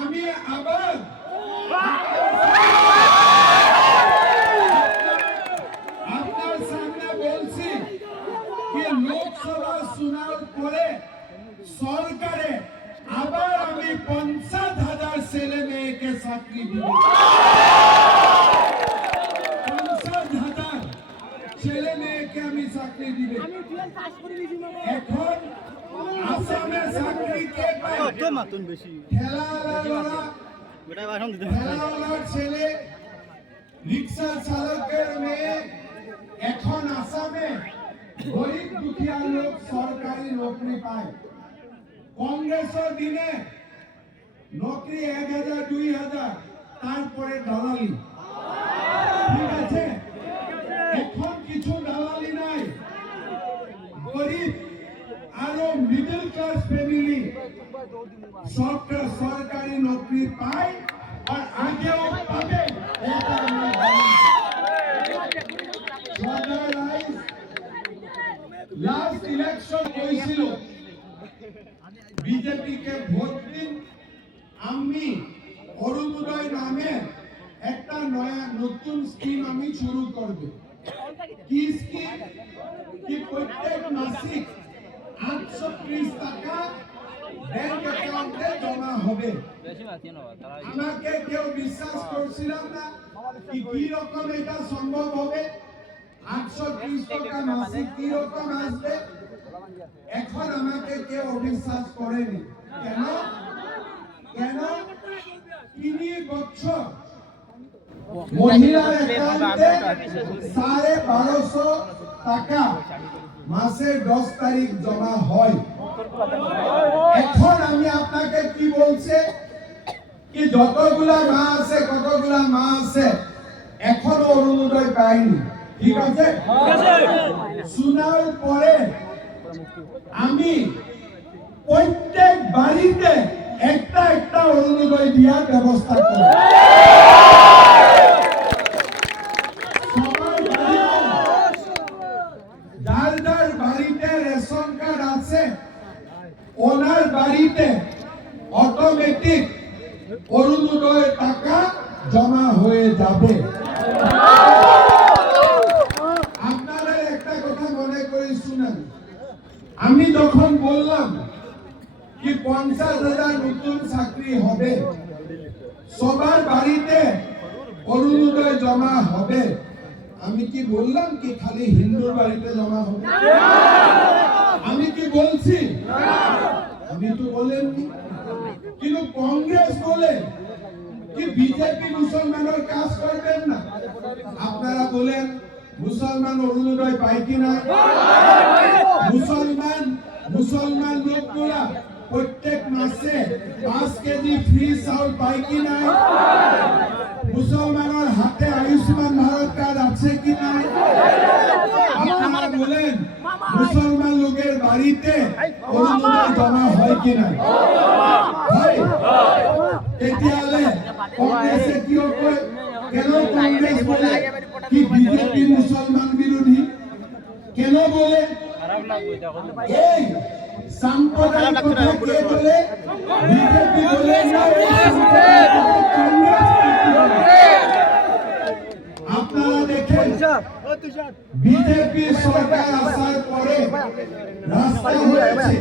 আমি আবার আপনার সামনে বলছি কি লোকসভা চুনাव পরে সরকারে আবার আমি 50,000 ছেলে মেয়েকে চাকরি দিব। 50,000 ছেলে মেয়েকে আমি চাকরি দিব। এখন আসামে চাকরি কে পায়? ঠেলাওয়ালার ছেলে, রিক্সা চালকের মেয়ে, এখন আসামে গরিব দুঃখীয়া লোক সরকারি নৌকরি পায়। কংগ্রেসের দিনে নৌকরি 1,000 2,000, তারপরে দালালি। ঠিক আছে, এখন কিছু দালালি নাই। গরিব আরো মিডল ক্লাস ফ্যামিলি সরকারি নৌকরি পায় আর আগেও পাবে। লাস্ট ইলেকশন হয়েছিল, বিজেপি কে ভোট দিন, আমি অরুণোদয় নামে একটা নতুন স্কিম আমি শুরু করব। কি স্কিম? কি প্রত্যেক মাসিক 830 টাকা ব্যাংক অ্যাকাউন্টে জমা হবে। আমাকে কেউ বিশ্বাস করছিলাম না কি রকম এটা সম্ভব হবে। 830 টাকা মাসিক কি রকম আসবে? এখন আমাকে কেউ অবিশ্বাস করেনি। কেন? 3 বছর মহিলার অ্যাকাউন্টে 1250 টাকা মাসে 10 তারিখ জমা হয়। এখন আমি আপনাকে কি বলছে কি যতগুলা মা আছে এখনো অরুণোদয় পায়নি। ঠিক আছে, শোনার পরে আমি প্রত্যেক বাড়িতে একটা অরুণোদয় দেওয়ার ব্যবস্থা করব। যার বাড়িতে রেশন কার্ড আছে ওনার বাড়িতে অটোমেটিক অরুণোদয় টাকা জমা হয়ে যাবে। আপনারা একটা কথা মনে করে শুনেন, আমি যখন বললাম কি 50,000 নতুন চাকরি হবে, সবার বাড়িতে অরুণোদয় জমা হবে, আমি কি বললাম কি খালি হিন্দুর বাড়িতে জমা হবে? আমি কি বলছি? আমি তো বলেননি। কিন্তু কংগ্রেস বলে কি বিজেপি মুসলমানের কাজ করবেন না। আপনারা বলেন মুসলমান অরুণোদয় পায় কিনা? মুসলমান লোকগুলা প্রত্যেক মাসে 5 কেজি ফ্রি চাউল পায় কিনা? মুসলমানের হাতে আয়ুষ্মান ভারত কার্ড আছে কিনা? আপনারা বলেন মুসলমান লোকের বাড়িতে অরুণোদয় জমা হয় কিনা? হয়। তেতিয়াহলে কংগ্রেসে কিয় কয়? কেন কংগ্রেস বলে কি বিজেপি মুসলমান বিরোধী? কেন বলে? এই সাম্প্রদায়িক কথা কে বলে? বিজেপি বলে না আপনারা দেখেন বিজেপি সরকার আসার পরে রাস্তা হয়েছে।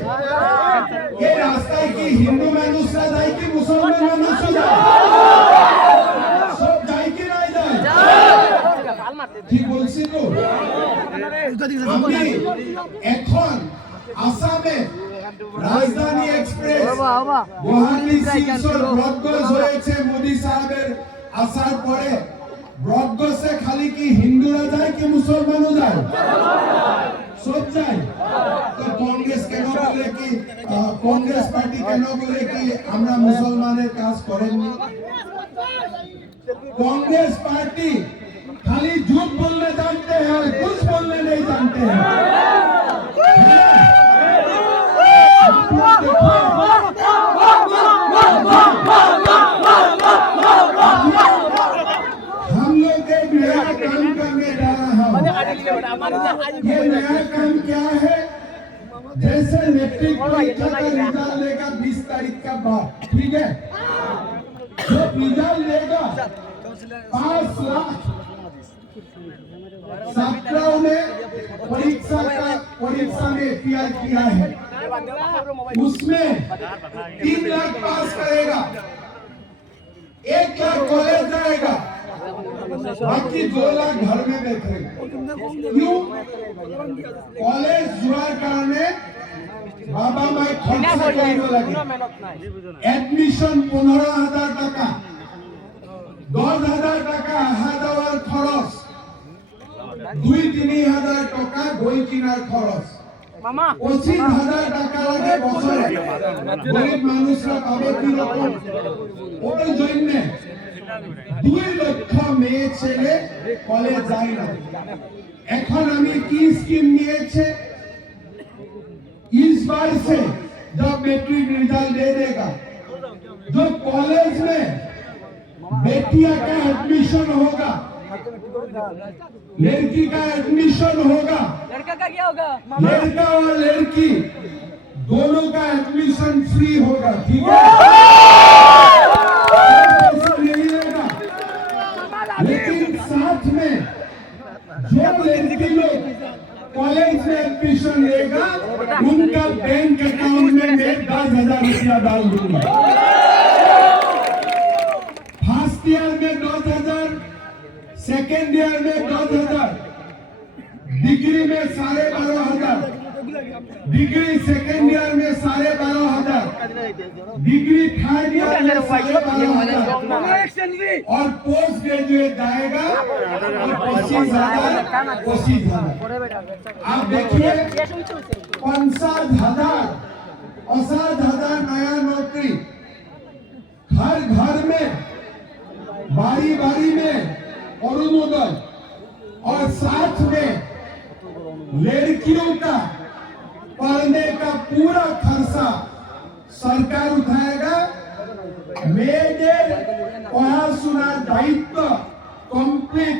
এই রাস্তায় কি হিন্দু মানুষরা যায় কি মুসলমান মানুষরা যায়? সব যায় কি নাই যায়? ঠিক বলছি তো? আমি এখন আসামে রাজধানী এক্সপ্রেস গুয়াহাটি শিলচর ব্রডগজ হয়েছে মোদি সাহেবের আসার পরে। ব্রডগজে খালি কি হিন্দুরা যায় কি মুসলমানও যায়? সব যায়। তো কংগ্রেস কেন বলে কি কংগ্রেস পার্টি কেন বলে কি আমরা মুসলমানের কাজ করেননি? कांग्रेस पार्टी खाली झूठ बोलने जानते हैं और कुछ बोलने नहीं जानते हैं। हम लोग एक नया काम करने जा रहा हूँ। ये नया काम क्या है? जैसे मैट्रिक परीक्षा का रिजल्ट लेगा 20 तारीख का बाद, ठीक है, जो रिजल्ट लेगा 5 लाख छात्रों ने परीक्षा में अपियर किया है, उसमें 3 लाख पास करेगा, 1 लाख कॉलेज जाएगा, बाकी 2 लाख घर में बैठेगा। क्यों? कॉलेज जुआर करने बाबा माई खर्चा करने लगे। एडमिशन 15,000 টাকা, 10,000 টাকা আহা যাওয়ার খরচ, 2-3 হাজার টাকা বই কেনার খরচ, 25,000 টাকা লাগে বছরে। গরিব মানুষরা পাবে কি রকম? ওই জন্য 2 লক্ষ মেয়ে ছেলে কলেজ যায় না। এখন আমি কি স্কিম নিয়েছে, इस बार से जब मैट्रिक रिजल्ट दे देगा, जो कॉलेज में बेटिया का एडमिशन होगा, लड़की का एडमिशन होगा, लड़का का क्या होगा? लड़का और लड़की दोनों का एडमिशन फ्री होगा, ठीक है? नहीं लेगा, लेकिन साथ में जो लड़की लोग कॉलेज में एडमिशन लेगा, उनका बैंक अकाउंट में मैं 10,000 रुपया डाल दूंगा। फर्स्ट ईयर में 10,000, सेकेंड ईयर में 10,000, डिग्री में 12,500, डिग्री सेकेंड ईयर में 12,500, डिग्री थर्ड ईयर में 12,500 और पोस्ट ग्रेजुएट जाएगा 25,000। आप देखिए 50,000 नया नौकरी, घर में, बारी में अरुणोदय, और साथ में लड़कियों का पढ़ने का पूरा खर्चा सरकार उठाएगा। मेয়েদের পড়াশোনার দায়িত্ব কমপ্লিট